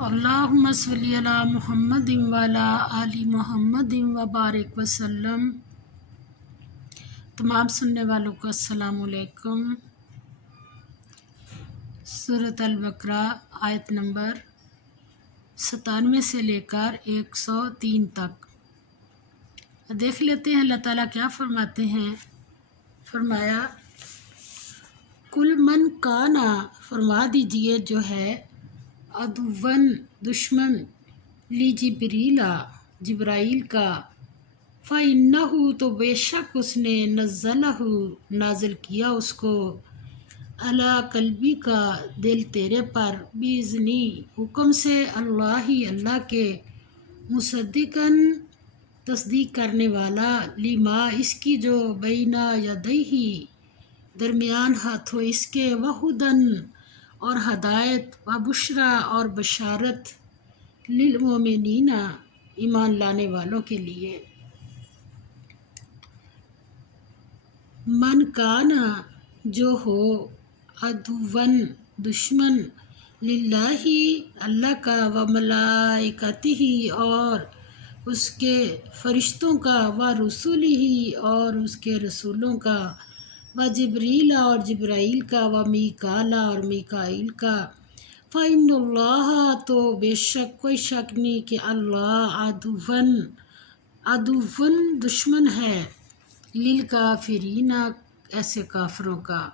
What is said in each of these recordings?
اللہم صلی علی محمد وعلی آل محمد وبارک وسلم۔ تمام سننے والوں کو السلام علیکم۔ سورۃ البقرہ آیت نمبر 97 سے لے کر 103 تک دیکھ لیتے ہیں اللہ تعالیٰ کیا فرماتے ہیں۔ فرمایا کل من کانا، فرما دیجئے جو ہے عدوًا دشمن لی جبرائیل کا، فَإِنَّهُ تو بے شک اس نے نازل کیا اس کو، علی قلبی کا دل تیرے پر، بِإِذْنِ حکم سے، اللہ کے، مصدقاً تصدیق کرنے والا، لما اس کی جو بینہ یدیہ درمیان ہاتھوں اس کے، وہدن اور ہدایت، وبشریٰ اور بشارت، للمؤمنین ایمان لانے والوں کے لیے۔ من کانا جو ہو، عدوًا دشمن، للہ اللہ کا، وملائکتہ اور اس کے فرشتوں کا، ورسلہ اور اس کے رسولوں کا، وجبریل اور جبرائیل کا، ومیکال اور میکائیل کا، فإن اللہ تو بے شک کوئی شک نہیں کہ اللہ عدوً دشمن ہے، للکافرین ایسے کافروں کا۔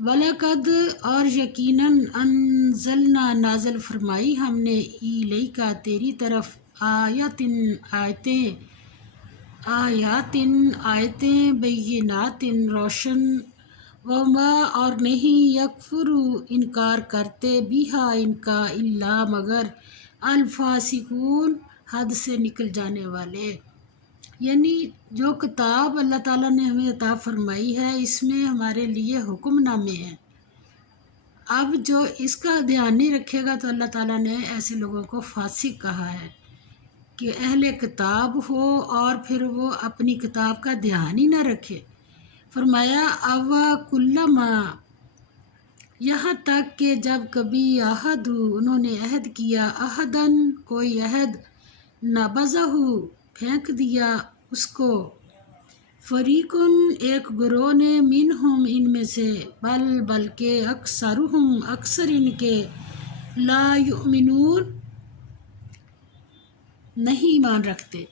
وَلَقَدْ اور یقیناً انزلنا نازل فرمائی ہم نے، الیک تیری طرف، آیاتیں بینات روشن، وما اور نہیں، یکفر انکار کرتے، بیہا ان کا، الا مگر، الفاسقون حد سے نکل جانے والے۔ یعنی جو کتاب اللہ تعالیٰ نے ہمیں عطا فرمائی ہے اس میں ہمارے لیے حکم نامے ہیں۔ اب جو اس کا دھیان نہیں رکھے گا تو اللہ تعالیٰ نے ایسے لوگوں کو فاسق کہا ہے کہ اہل کتاب ہو اور پھر وہ اپنی کتاب کا دھیان ہی نہ رکھے۔ فرمایا او کلما، یہاں تک کہ جب کبھی عہدوا انہوں نے عہد کیا، عہداً کوئی عہد، نبذہ پھینک دیا اس کو، فریقٌ ایک گروہ نے، منہم ان میں سے، بلکہ اکثرہم اکثر ان کے، لا یؤمنون نہیں ایمان رکھتے۔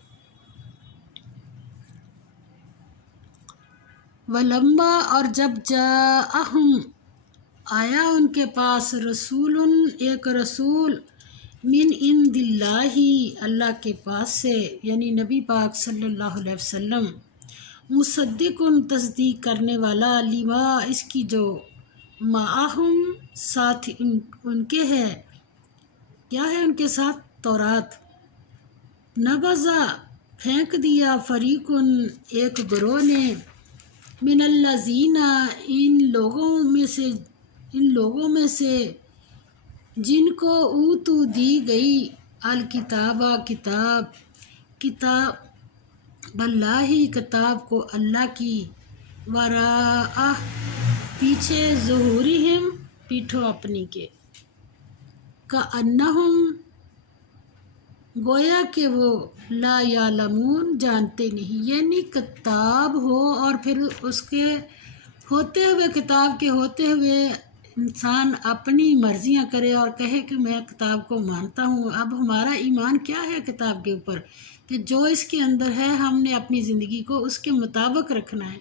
ولما اور جب جاءہم آیا ان کے پاس، رسول ایک رسول، من عند اللہ اللہ کے پاس سے، یعنی نبی پاک صلی اللہ علیہ وسلم، مصدق تصدیق کرنے والا، لما اس کی جو، معہم ساتھ ان کے ہے، کیا ہے ان کے ساتھ، تورات، نبذہ پھینک دیا، فریق ایک گروہ نے، من الذین ان لوگوں میں سے جن کو اوتو دی گئی، الکتاب کتاب اللہ کتاب کو اللہ کی، وراء پیچھے، ظہورہم پیٹھوں اپنی کے، کأنہم گویا کہ وہ، لا یعلمون جانتے نہیں۔ یعنی کتاب ہو اور پھر اس کے ہوتے ہوئے، کتاب کے ہوتے ہوئے انسان اپنی مرضیاں کرے اور کہے کہ میں کتاب کو مانتا ہوں۔ اب ہمارا ایمان کیا ہے کتاب کے اوپر، کہ جو اس کے اندر ہے ہم نے اپنی زندگی کو اس کے مطابق رکھنا ہے۔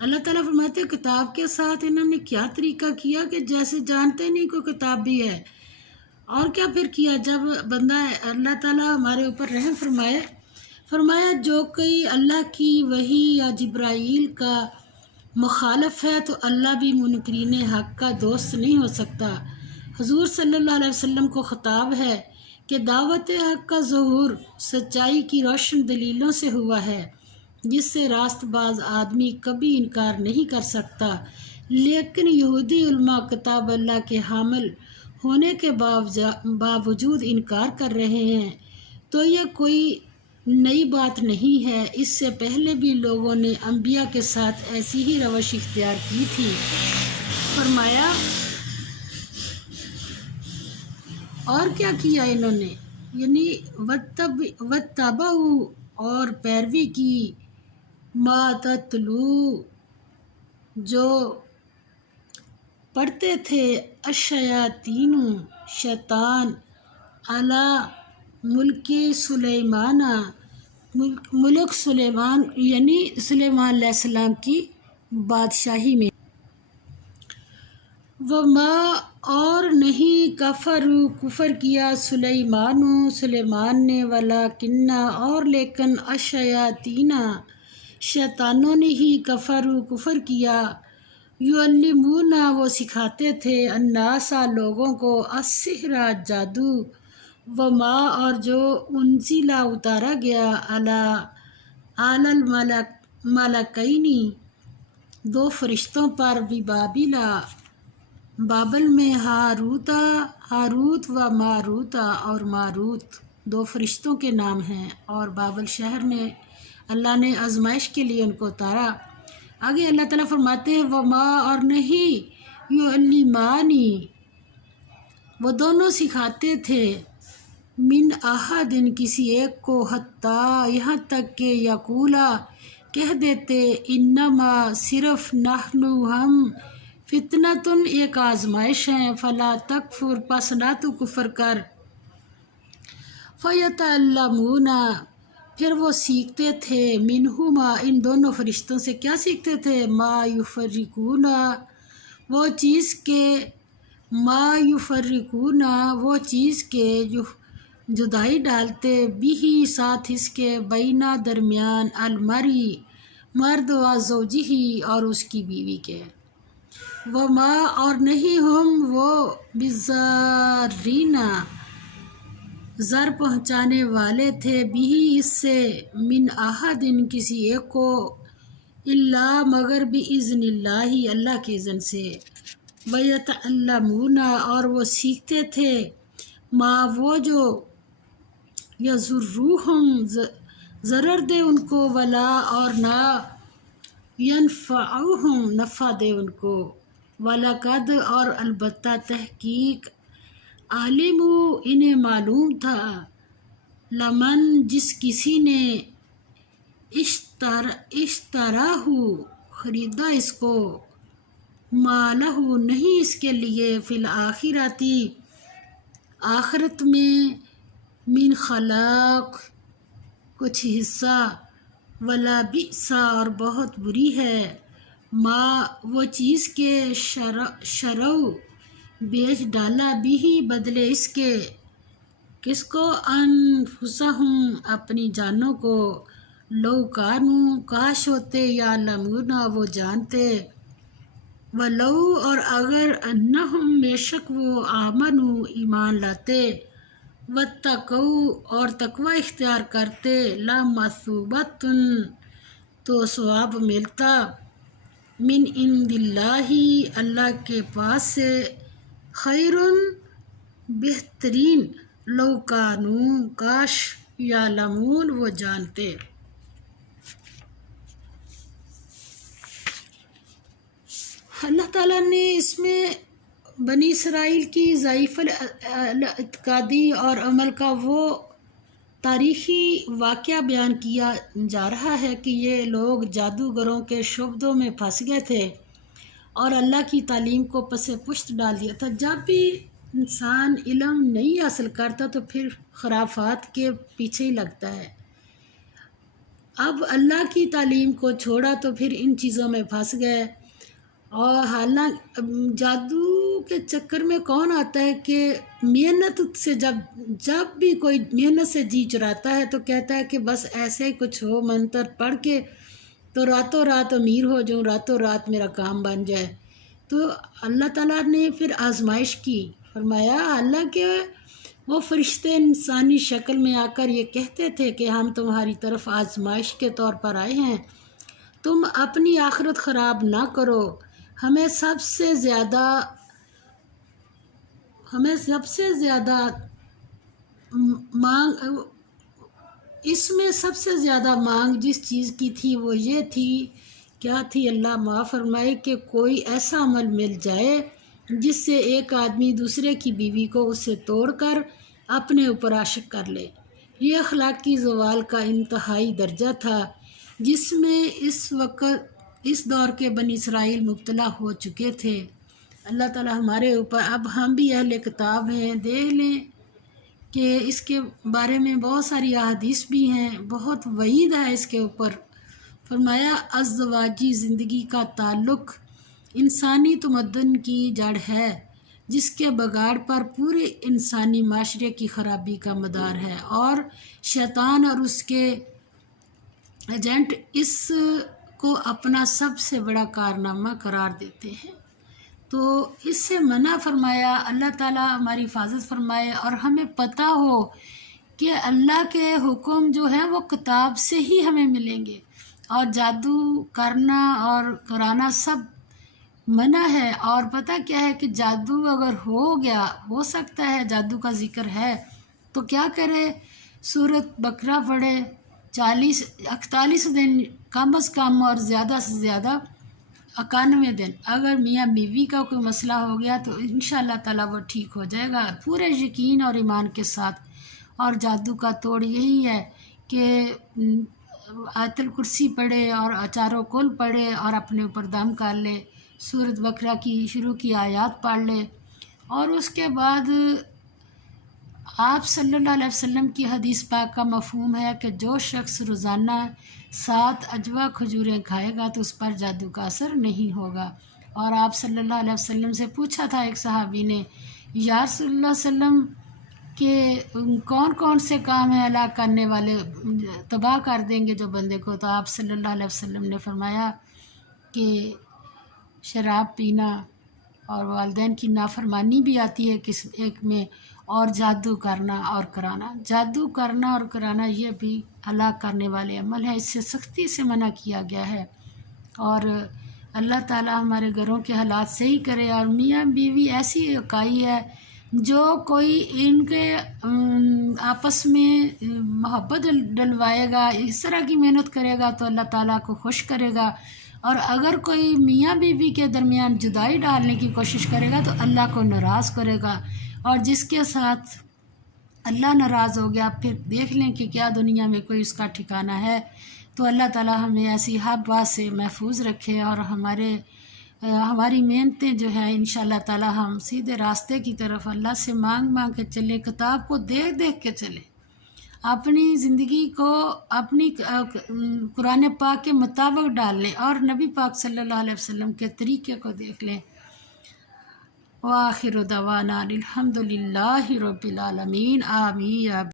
اللہ تعالیٰ فرماتے ہیں کتاب کے ساتھ انہوں نے کیا طریقہ کیا کہ جیسے جانتے نہیں کوئی کتاب بھی ہے۔ اور کیا پھر کیا، جب بندہ اللہ تعالیٰ ہمارے اوپر رحم فرمایا جو کوئی اللہ کی وحی یا جبرائیل کا مخالف ہے تو اللہ بھی منکرین حق کا دوست نہیں ہو سکتا۔ حضور صلی اللہ علیہ وسلم کو خطاب ہے کہ دعوت حق کا ظہور سچائی کی روشن دلیلوں سے ہوا ہے، جس سے راست باز آدمی کبھی انکار نہیں کر سکتا، لیکن یہودی علماء کتاب اللہ کے حامل ہونے کے باوجود انکار کر رہے ہیں، تو یہ کوئی نئی بات نہیں ہے، اس سے پہلے بھی لوگوں نے انبیاء کے ساتھ ایسی ہی روش اختیار کی تھی۔ فرمایا اور کیا کیا انہوں نے، یعنی وَاتَّبَعُوا اور پیروی کی، ما تتلو جو پڑھتے تھے، الشیاطین شیطان، علی ملک سلیمان ملک سلیمان یعنی سلیمان علیہ السلام کی بادشاہی میں، وما اور نہیں کفر کیا سلیمان نے، ولیکن اور لیکن الشیاطین شیطانوں نے ہی کفر کیا، یعلمون وہ سکھاتے تھے، الناس لوگوں کو، السحر جادو، وما اور جو انزلا اتارا گیا، علی الملکین دو فرشتوں پر، بابل میں، ہاروت و ماروت اور ماروت دو فرشتوں کے نام ہیں، اور بابل شہر میں اللہ نے آزمائش کے لیے ان کو اتارا۔ آگے اللہ تعالیٰ فرماتے ہیں، وما اور نہیں، یعلمانی وہ دونوں سکھاتے تھے، من احد کسی ایک کو، حتیٰ یہاں تک کہ یقولا کہہ دیتے، انما صرف، نحن ہم، فتنتن ایک آزمائش ہیں، فلا تکفر پس نہ تو کفر کر، فیتعلمون پھر وہ سیکھتے تھے، منہما ان دونوں فرشتوں سے کیا سیکھتے تھے، ما یفرقون وہ چیز کے جدائی ڈالتے، بھی ساتھ اس کے، بینا درمیان، المری مرد و زوجہی اور اس کی بیوی کے، وما اور نہیں ہم وہ، بضارین زر پہنچانے والے تھے، بھی اس سے، من احد کسی ایک کو، الا مگر باذن اللہ اللہ کے اذن سے، ویتعلمون اور وہ سیکھتے تھے، ما وہ جو، یضرہم ضرر دے ان کو، ولا اور نہ، ینفعہم نفع دے ان کو، وَلَقَدْ اور البتہ تحقیق، عَلِمُوا انہیں معلوم تھا، لمن جس کسی نے، اشتراہ خریدا اس کو، ما لہ نہیں اس کے لیے، فی الآخرۃ آخرت میں، من خلاق کچھ حصہ، ولا بئس اور بہت بری ہے، ما وہ چیز کے، شرعوا بیچ ڈالا، بھی بدلے اس کے، کس کو، انفسہم اپنی جانوں کو، لو کانوا کاش ہوتے، یعلمون وہ جانتے، ولو اور اگر، انہم بے شک وہ، آمنوا ایمان لاتے، واتقوا اور تقوی اختیار کرتے، لمثوبۃ تو ثواب ملتا، من عند اللہ اللہ کے پاس سے، خیر بہترین، لو کانوا کاش، یعلمون وہ جانتے۔ اللہ تعالیٰ نے اس میں بنی اسرائیل کی ضعیف الاعتقادی اور عمل کا وہ تاریخی واقعہ بیان کیا جا رہا ہے کہ یہ لوگ جادوگروں کے شعبدوں میں پھنس گئے تھے اور اللہ کی تعلیم کو پس پشت ڈال دیا تھا۔ جب بھی انسان علم نہیں حاصل کرتا تو پھر خرافات کے پیچھے ہی لگتا ہے۔ اب اللہ کی تعلیم کو چھوڑا تو پھر ان چیزوں میں پھنس گئے، اور حالانکہ جادو کے چکر میں کون آتا ہے کہ محنت سے، جب بھی کوئی محنت سے جی چراتا ہے تو کہتا ہے کہ بس ایسے ہی کچھ ہو، منتر پڑھ کے تو راتوں رات امیر ہو جاؤں، راتوں رات میرا کام بن جائے۔ تو اللہ تعالیٰ نے پھر آزمائش کی، فرمایا حالانکہ وہ فرشتے انسانی شکل میں آ کر یہ کہتے تھے کہ ہم تمہاری طرف آزمائش کے طور پر آئے ہیں، تم اپنی آخرت خراب نہ کرو، ہمیں سب سے زیادہ مانگ، اس میں سب سے زیادہ مانگ جس چیز کی تھی وہ یہ تھی، کیا تھی اللہ معاف فرمائے، کہ کوئی ایسا عمل مل جائے جس سے ایک آدمی دوسرے کی بیوی کو اسے توڑ کر اپنے اوپر عاشق کر لے۔ یہ اخلاقی زوال کا انتہائی درجہ تھا جس میں اس دور کے بنی اسرائیل مبتلا ہو چکے تھے۔ اللہ تعالی ہمارے اوپر، اب ہم بھی اہل کتاب ہیں، دیکھ لیں کہ اس کے بارے میں بہت ساری احادیث بھی ہیں، بہت وعید ہے اس کے اوپر۔ فرمایا ازدواجی زندگی کا تعلق انسانی تمدن کی جڑ ہے جس کے بگاڑ پر پورے انسانی معاشرے کی خرابی کا مدار ہے، اور شیطان اور اس کے ایجنٹ اس کو اپنا سب سے بڑا کارنامہ قرار دیتے ہیں۔ تو اس سے منع فرمایا، اللہ تعالیٰ ہماری حفاظت فرمائے، اور ہمیں پتہ ہو کہ اللہ کے حکم جو ہیں وہ کتاب سے ہی ہمیں ملیں گے، اور جادو کرنا اور کرانا سب منع ہے۔ اور پتہ کیا ہے کہ جادو اگر ہو گیا، ہو سکتا ہے جادو کا ذکر ہے، تو کیا کرے، سورۃ بقرہ پڑھے، 48 دن کم از کم، اور زیادہ سے زیادہ 91 دن۔ اگر میاں بیوی کا کوئی مسئلہ ہو گیا تو انشاءاللہ تعالیٰ وہ ٹھیک ہو جائے گا پورے یقین اور ایمان کے ساتھ۔ اور جادو کا توڑ یہی ہے کہ آیت الکرسی پڑھے اور چاروں کل پڑھے اور اپنے اوپر دم کر لے، سورۃ بقرہ کی شروع کی آیات پڑھ لے، اور اس کے بعد آپ صلی اللہ علیہ وسلم کی حدیث پاک کا مفہوم ہے کہ جو شخص روزانہ 7 اجوا کھجوریں کھائے گا تو اس پر جادو کا اثر نہیں ہوگا۔ اور آپ صلی اللہ علیہ وسلم سے پوچھا تھا ایک صحابی نے، یا رسول اللہ صلی اللہ علیہ وسلم کہ کون کون سے کام ہیں ہلاک کرنے والے، تباہ کر دیں گے جو بندے کو؟ تو آپ صلی اللہ علیہ وسلم نے فرمایا کہ شراب پینا، اور والدین کی نافرمانی بھی آتی ہے کس ایک میں، اور جادو کرنا اور کرانا۔ جادو کرنا اور کرانا یہ بھی ہلاک کرنے والے عمل ہیں، اس سے سختی سے منع کیا گیا ہے۔ اور اللہ تعالی ہمارے گھروں کے حالات صحیح کرے، اور میاں بیوی ایسی اکائی ہے جو کوئی ان کے آپس میں محبت ڈلوائے گا، اس طرح کی محنت کرے گا تو اللہ تعالیٰ کو خوش کرے گا، اور اگر کوئی میاں بیوی کے درمیان جدائی ڈالنے کی کوشش کرے گا تو اللہ کو ناراض کرے گا، اور جس کے ساتھ اللہ ناراض ہو گیا پھر دیکھ لیں کہ کیا دنیا میں کوئی اس کا ٹھکانہ ہے۔ تو اللہ تعالیٰ ہمیں ایسی ہر بات سے محفوظ رکھے، اور ہماری محنتیں جو ہیں انشاءاللہ تعالیٰ ہم سیدھے راستے کی طرف اللہ سے مانگ کے چلیں، کتاب کو دیکھ کے چلیں، اپنی زندگی کو اپنی قرآن پاک کے مطابق ڈال لیں، اور نبی پاک صلی اللہ علیہ وسلم کے طریقے کو دیکھ لیں۔ وآخر دعوانا الحمد للہ رب العالمین، آمین۔